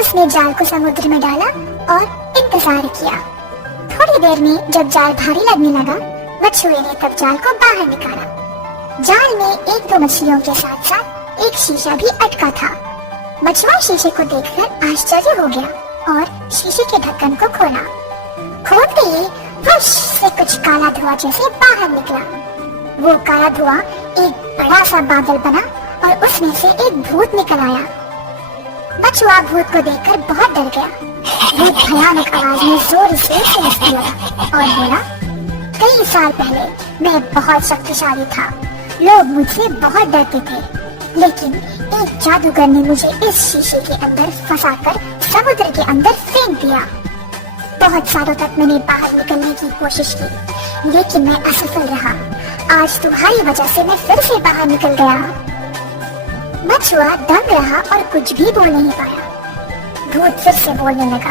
उसने जाल को समुद्र में डाला और इंतजार किया। थोड़ी देर में जब जाल भारी लगने लगा, मछुए ने तब जाल को बाहर निकाला। जाल में एक दो मछलियों के साथ साथ एक शीशा भी अटका था। मछुआ शीशे को देखकर आश्चर्य हो गया और शीशे के ढक्कन को खोला। खोलते ही फुश से कुछ काला धुआं जैसे बाहर निकला। वो काला धुआं एक बड़ा सा बादल बना और उसमें से एक भूत निकल आया। मछुआ भूत को देखकर बहुत डर गया। भूत भयानक आवाज में जोर से चिल्लाने लगा और बोला, कई साल पहले मैं बहुत शक्तिशाली था। लोग मुझसे बहुत डरते थे, लेकिन एक जादूगर ने मुझे इस शीशे के अंदर फंसाकर समुद्र के अंदर फेंक दिया। बहुत सालों तक मैंने बाहर निकलने की कोशिश की, लेकिन मैं असफल रहा। आज तुम्हारी वजह से मैं फिर से बाहर निकल गया। मछुआ दंग रहा और कुछ भी बोल नहीं पाया। भूत फिर से बोलने लगा,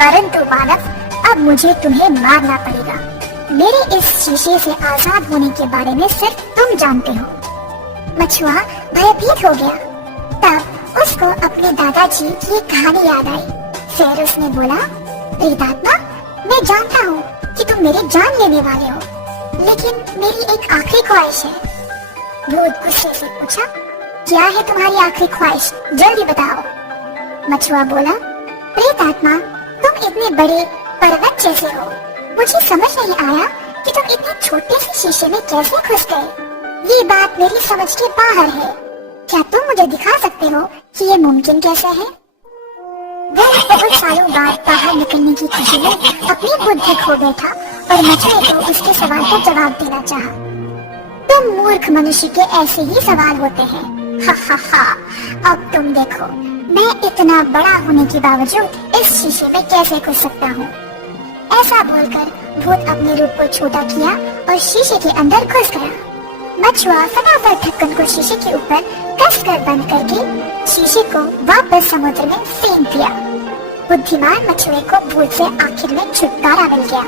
परंतु मानव, अब मुझे तुम्हें मारना पड़ेगा। मेरे इस शीशे से आजाद होने के बारे में सिर्फ तुम जानते हो। मछुआ भयभीत हो गया। तब उसको अपने दादाजी की एक कहानी याद आई। फिर उसने बोला, प्रेतात्मा, मैं जानता हूँ कि तुम मेरी जान लेने वाले हो, लेकिन मेरी एक आखिरी ख्वाहिश है। भूत गुस्से से पूछा, क्या है तुम्हारी आखिरी ख्वाहिश, जल्दी बताओ। मछुआ बोला, प्रेतात्मा, तुम इतने बड़े पर्वत जैसे हो, मुझे समझ नहीं आया कि तुम इतने छोटे से शीशे में कैसे घुस गए। ये बात मेरी समझ के बाहर है। क्या तुम मुझे दिखा सकते हो कि ये मुमकिन कैसे है? वह बहुत सालों बाद बाहर निकलने की खुशी में अपनी बुद्धि खो बैठा और मछुए को उसके सवाल का जवाब देना चाहा। तुम मूर्ख मनुष्य के ऐसे ही सवाल होते हैं। हा हा हा, अब तुम देखो, मैं इतना बड़ा होने के बावजूद इस शीशे में कैसे घुस सकता हूँ। ऐसा बोलकर भूत अपने रूप को छोटा किया और शीशे के अंदर घुस गया। मछुआ फटाफट ढक्कन को शीशे के ऊपर कसकर बंद करके शीशे को वापस समुद्र में फेंक दिया। बुद्धिमान मछुए को भूत से आखिर में छुटकारा मिल गया।